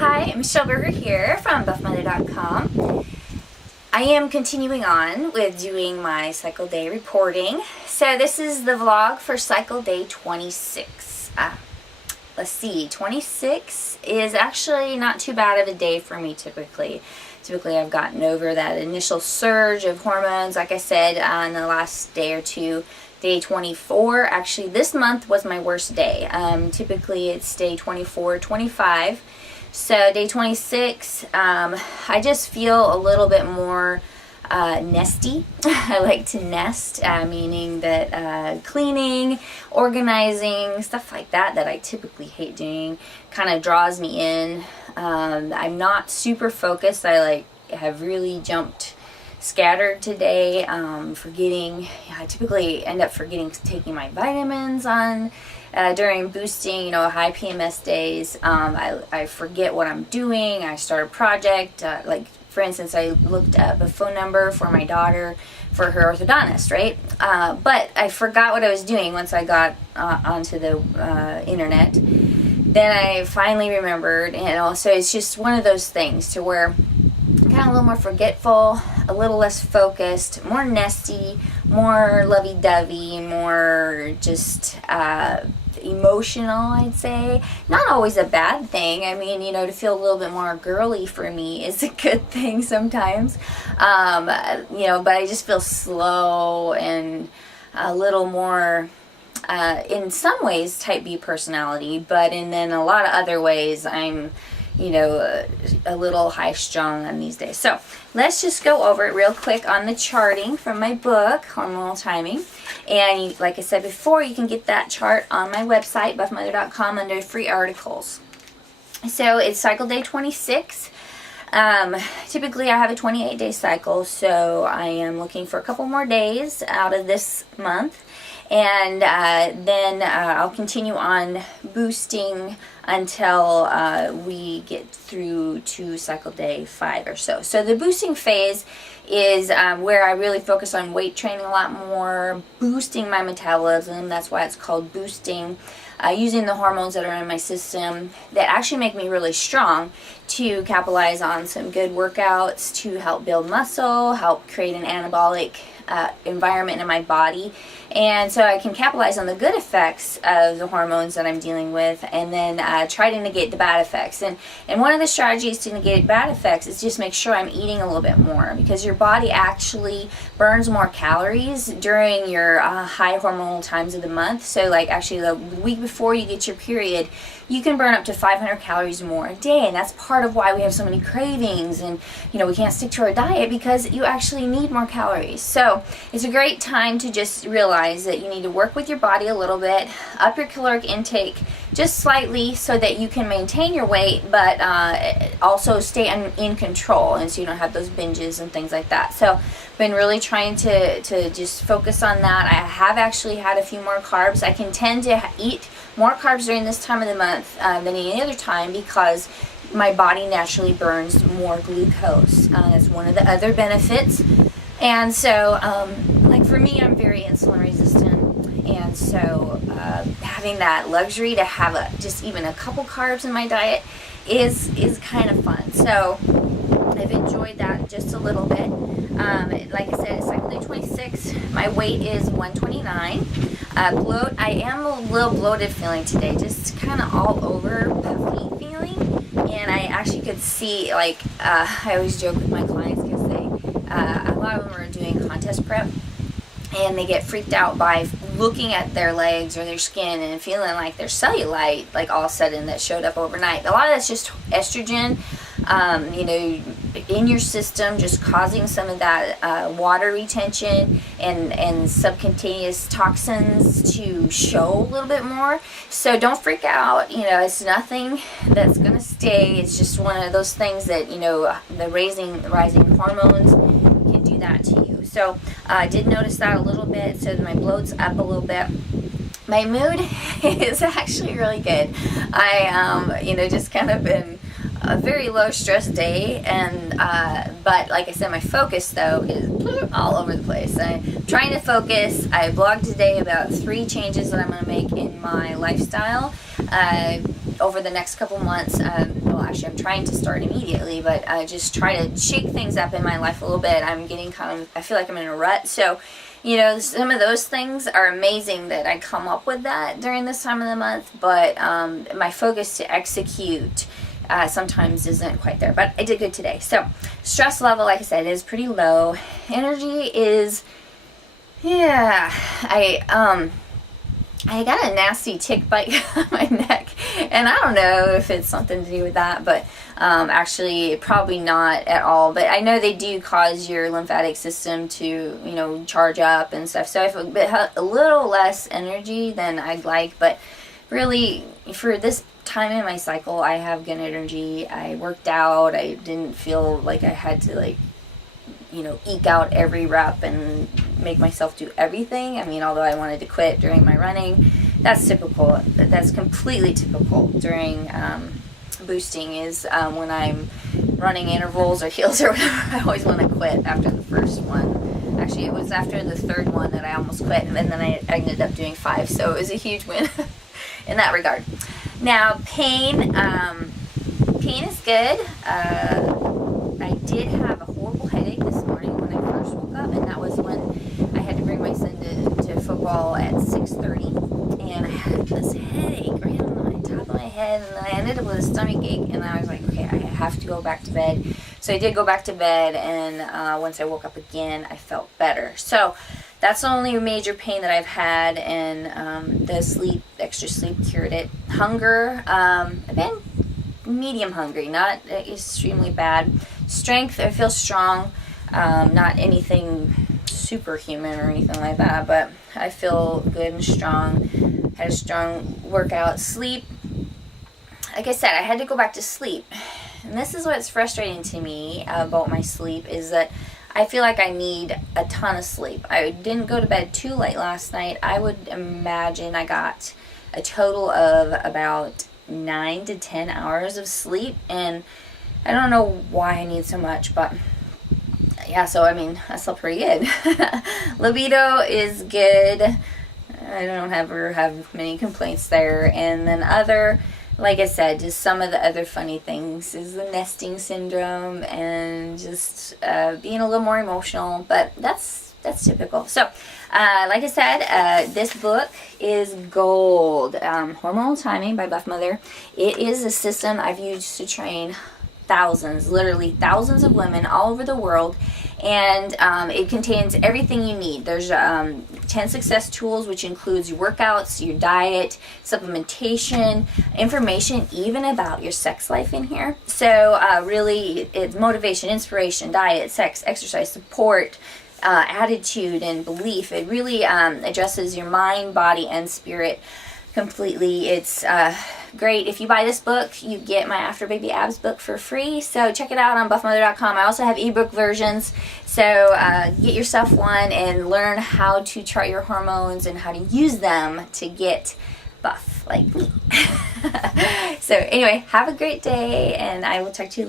Hi, Michelle Berger here from buffmother.com. I am continuing on with doing my cycle day reporting. So this is the vlog for cycle day 26. Let's see, 26 is actually not too bad of a day for me typically. Typically I've gotten over that initial surge of hormones, like I said, on the last day or two. Day 24, actually this month was my worst day. Typically it's day 24, 25. So day 26, I just feel a little bit more nesty. I like to nest, meaning that cleaning, organizing, stuff like that I typically hate doing, kind of draws me in. I'm not super focused. I have really jumped scattered today, forgetting. I typically end up forgetting taking my vitamins on during boosting, high PMS days. I forget what I'm doing. I start a project, like for instance, I looked up a phone number for my daughter for her orthodontist, right? But I forgot what I was doing once I got onto the internet. Then I finally remembered, so it's just one of those things to where kind of a little more forgetful, a little less focused, more nesty, more lovey-dovey, more just emotional, I'd say. Not always a bad thing. I mean, to feel a little bit more girly for me is a good thing sometimes. But I just feel slow and a little more, in some ways, type B personality, but then a lot of other ways, I'm a little high strung on these days. So let's just go over it real quick on the charting from my book, Hormonal Timing. And like I said before, you can get that chart on my website, buffmother.com, under free articles. So it's cycle day 26. Typically I have a 28-day cycle, so I am looking for a couple more days out of this month. And then I'll continue on boosting until we get through to cycle day 5 or so. So the boosting phase is where I really focus on weight training a lot more, boosting my metabolism. That's why it's called boosting. Using the hormones that are in my system that actually make me really strong to capitalize on some good workouts to help build muscle, help create an anabolic environment in my body. And so I can capitalize on the good effects of the hormones that I'm dealing with, and then try to negate the bad effects. And one of the strategies to negate bad effects is just make sure I'm eating a little bit more, because your body actually burns more calories during your high hormonal times of the month. So like actually the week before you get your period, you can burn up to 500 calories more a day, and that's part of why we have so many cravings, and we can't stick to our diet because you actually need more calories. So it's a great time to just realize that you need to work with your body a little bit, up your caloric intake just slightly so that you can maintain your weight, but also stay in control, and so you don't have those binges and things like that. So been really trying to just focus on that. I have actually had a few more carbs. I can tend to eat more carbs during this time of the month than any other time because my body naturally burns more glucose. That's one of the other benefits. And so, like for me, I'm very insulin resistant, and so having that luxury to have just even a couple carbs in my diet is kind of fun. So I've enjoyed that just a little bit. Like I said, it's cycle day 26. My weight is 129. I am a little bloated feeling today, just kind of all over puffy feeling. And I actually could see, I always joke with my clients because a lot of them are doing contest prep, and they get freaked out by looking at their legs or their skin and feeling like there's cellulite, all of a sudden, that showed up overnight. A lot of that's just estrogen, in your system, just causing some of that water retention and subcutaneous toxins to show a little bit more. So don't freak out. It's nothing that's going to stay. It's just one of those things that, the rising hormones can do that to you. So I did notice that a little bit. So my bloat's up a little bit. My mood is actually really good. I, just kind of been a very low stress day, and but like I said, my focus though is all over the place. I'm trying to focus. I blogged today about 3 changes that I'm going to make in my lifestyle. over the next couple months, well, actually I'm trying to start immediately, but just try to shake things up in my life a little bit. I'm getting I feel like I'm in a rut. So, you know, some of those things are amazing that I come up with that during this time of the month, but my focus to execute sometimes isn't quite there. But I did good today. So stress level, like I said, is pretty low. Energy is, yeah, I got a nasty tick bite on my neck, and I don't know if it's something to do with that, but actually probably not at all. But I know they do cause your lymphatic system to, you know, charge up and stuff. So I feel a little less energy than I'd like, but really for this time in my cycle, I have good energy. I worked out. I didn't feel like I had to, like, you know, eke out every rep and make myself do everything. I mean, although I wanted to quit during my running, that's typical. That's completely typical during boosting, is when I'm running intervals or heels or whatever, I always want to quit after the first one. Actually, it was after the third one that I almost quit, and then I ended up doing 5, so it was a huge win in that regard. Now, pain is good. I did have a horrible headache this morning when I first woke up, and that was when I had to bring my son to football at 6:30, and I had this headache right on the top of my head, and then I ended up with a stomach ache, and I was like, okay, I have to go back to bed. So I did go back to bed, and once I woke up again, I felt better. So that's the only major pain that I've had, and the extra sleep cured it. Hunger, I've been medium hungry, not extremely bad. Strength, I feel strong, not anything superhuman or anything like that, but I feel good and strong. Had a strong workout. Sleep, like I said, I had to go back to sleep, and this is what's frustrating to me about my sleep, is that I feel like I need a ton of sleep. I didn't go to bed too late last night. I would imagine I got a total of about 9 to 10 hours of sleep, and I don't know why I need so much, but yeah, so I mean, I slept pretty good. Libido is good. I don't ever have many complaints there. And then like I said, just some of the other funny things is the nesting syndrome and just being a little more emotional, but that's typical. So, like I said, this book is gold. Hormonal Timing by Buff Mother. It is a system I've used to train literally thousands of women all over the world, and it contains everything you need. There's 10 success tools, which includes your workouts, your diet, supplementation, information even about your sex life in here. So really, it's motivation, inspiration, diet, sex, exercise, support, attitude, and belief. It really addresses your mind, body, and spirit completely. It's great. If you buy this book, you get my After Baby Abs book for free, so check it out on buffmother.com. I also have ebook versions, so get yourself one and learn how to chart your hormones and how to use them to get buff like me. So anyway, have a great day, and I will talk to you later.